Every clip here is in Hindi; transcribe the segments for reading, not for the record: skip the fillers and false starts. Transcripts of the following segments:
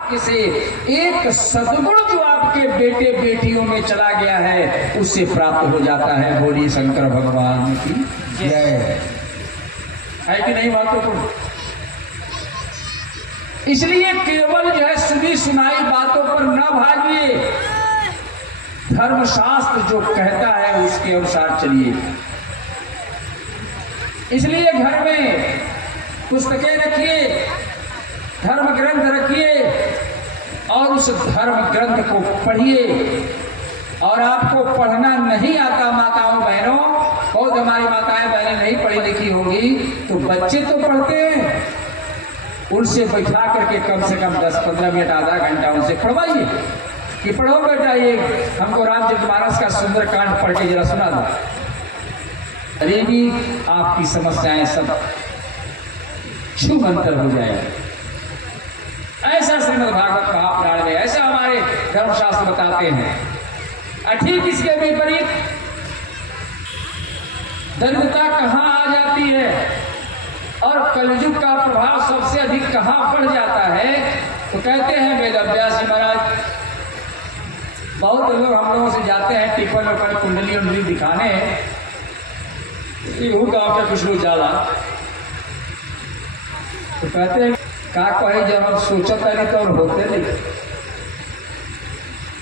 से एक सद्गुण जो आपके बेटे बेटियों में चला गया है उससे प्राप्त हो जाता है। बोलिए शंकर भगवान की जय। है कि नहीं बातों को? इसलिए केवल जो है सुनी सुनाई बातों पर न भागिए, धर्मशास्त्र जो कहता है उसके अनुसार चलिए। इसलिए घर में पुस्तकें रखिए, धर्म ग्रंथ रखिए और उस धर्म ग्रंथ को पढ़िए। और आपको पढ़ना नहीं आता माताओं बहनों, बहुत हमारी माताएं बहनें नहीं पढ़ी लिखी होगी तो बच्चे तो पढ़ते हैं, उनसे बैठा करके कम से कम 10-15 मिनट आधा घंटा उनसे पढ़वाइए कि पढ़ो बेटा ये हमको रामचरितमानस का सुंदर कांड पढ़ के जरा सुना दो। अरे भी आपकी समस्याएं सब छूमंतर हो जाएगी। ऐसा श्रीमद् भागवत महापुराण में, ऐसा हमारे धर्मशास्त्र बताते हैं। ठीक इसके विपरीत दरिद्रता कहाँ आ जाती है और कलयुग का प्रभाव सबसे अधिक कहाँ बढ़ जाता है, तो कहते हैं वेदव्यास जी महाराज, बहुत लोग हम लोगों से जाते हैं टिफन उफन कुंडली उंडली दिखाने, गाँव के कुछ लोग जाला तो कहते हैं का कहे जब हम सोचते नहीं तो और होते नहीं।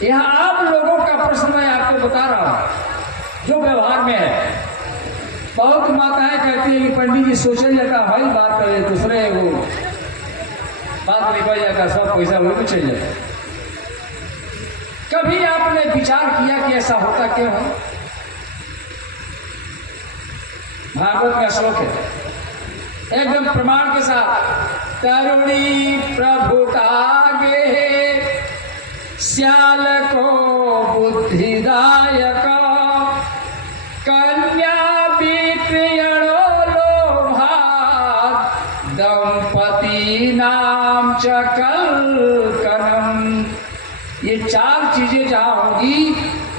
यहाँ आप लोगों का प्रश्न मैं आपको बता रहा हूं जो व्यवहार में है। बहुत माताएं कहती है कि पंडित जी सोचा जाता भाई बात करे दूसरे वो बात निकल जाता, सब पैसा वही चल जाता। कभी आपने विचार किया कि ऐसा होता क्यों है? भागवत का श्लोक है एकदम प्रमाण के साथ, तरुणी प्रभुतागे श्याल को बुद्धिदायक कन्या विक्रयणो लोभात् दंपति नाम चकलकनम। ये 4 चीजें जहां होगी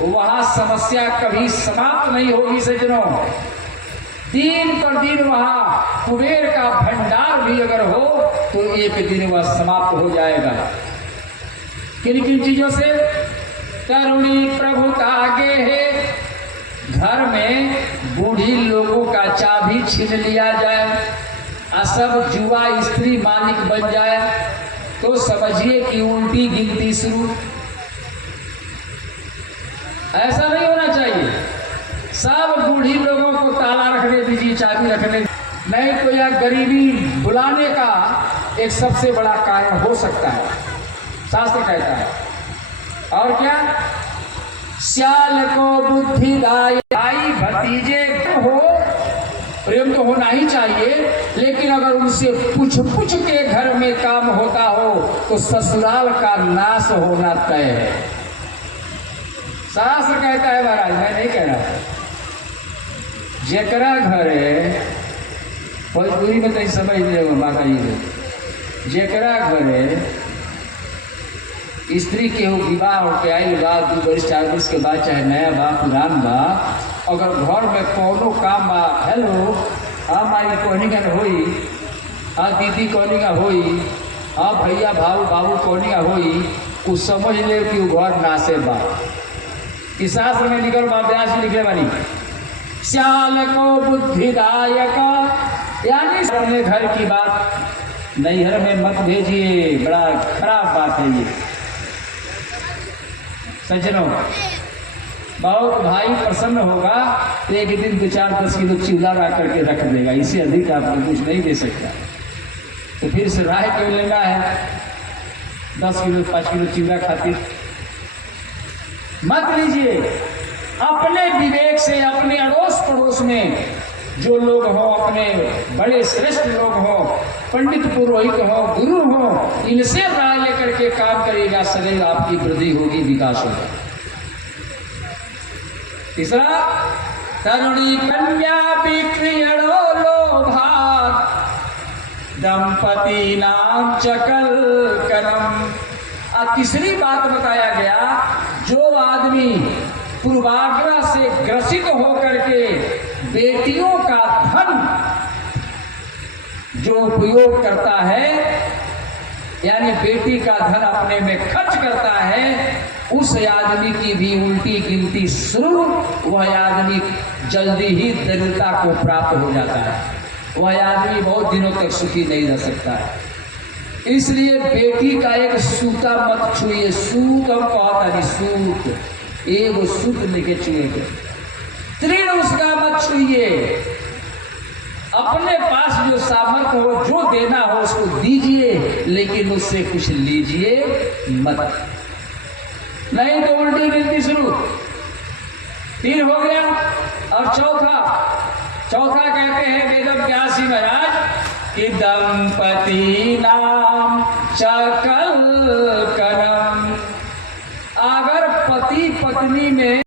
वहां समस्या कभी समाप्त नहीं होगी सज्जनों। दिन पर दिन वहां कुबेर का भंडार भी अगर हो तो एक दिन वह समाप्त हो जाएगा। किन किन चीजों से? तरुणी प्रभुतागे है, घर में बूढ़ी लोगों का चाबी छीन लिया जाए, सब जुआ स्त्री मालिक बन जाए तो समझिए कि उल्टी गिनती शुरू। ऐसा नहीं होना चाहिए। सब बूढ़ी लोगों को ताला रखने दीजिए, चाबी रखने, नहीं तो यह गरीबी बुलाने का एक सबसे बड़ा कारण हो सकता है, शास्त्र कहता है। और क्या? श्याल को बुद्धिदायक, भाई भतीजे हो, प्रेम तो होना ही चाहिए, लेकिन अगर उनसे पूछ पूछ के घर में काम होता हो तो ससुराल का नाश होना तय है। शास्त्र कहता है महाराज, मैं नहीं कह रहा। जेकरा घरे भोजपुरी में कहीं समझ ले माता जी, जेकरा घरे स्त्री के हो विवाह होके आई बा 2 वर्ष 4 वर्ष के बाद, चाहे नया बा पुरान बा, अगर घर में कोनो काम बा, हेलो हाँ माई कोनिगा होई, हाँ दीदी कोनिगा होई, हाँ भैया भाऊ बाबू कोनिगा होई, कुछ समझ ले कि वो घर नासे बा। इस शास्त्र में लिखल बा, व्यास लिखे बानी, श्याल को बुद्धिदायक, यानी अपने घर की बात नैहर में मत भेजिए, बड़ा खराब बात है ये सज्जनों। बहुत भाई प्रसन्न होगा तो एक दिन 2-4-10 किलो चिवड़ा ला करके रख देगा, इससे अधिक आपको कुछ नहीं दे सकता। तो फिर से राह क्यों लेना है 10 किलो 5 किलो चिवड़ा खातिर? मत लीजिए। अपने विवेक से अपने अड़ोस पड़ोस में जो लोग हों, अपने बड़े श्रेष्ठ लोग हों, पंडित पुरोहित हों, गुरु हों, इनसे राय लेकर के काम करेगा, सदैव आपकी वृद्धि होगी, विकास होगा। तीसरा, तरुणी कन्या विक्रयणो लोभात् दंपति नाम चकलकनम। तीसरी बात बताया गया, जो आदमी पूर्वाग्रह से ग्रसित होकर के बेटियों का धन जो उपयोग करता है यानी बेटी का धन अपने में खर्च करता है, उस आदमी की भी उल्टी गिनती शुरू। वह आदमी जल्दी ही दरिद्रता को प्राप्त हो जाता है, वह आदमी बहुत दिनों तक सुखी नहीं रह सकता है। इसलिए बेटी का एक सूता मत छुइए। सूत हम कहता नहीं, सूत एगो सूत लेके छुएंगे, तृण उसका मत छुइए। अपने पास जो सामर्थ्य हो, जो देना हो उसको दीजिए, लेकिन उससे कुछ लीजिए मत, नहीं तो उल्टी गिनती शुरू। 3 हो गया। और चौथा कहते हैं वेद व्यासी महाराज कि दंपति नाम चकल करम। अगर पति पत्नी में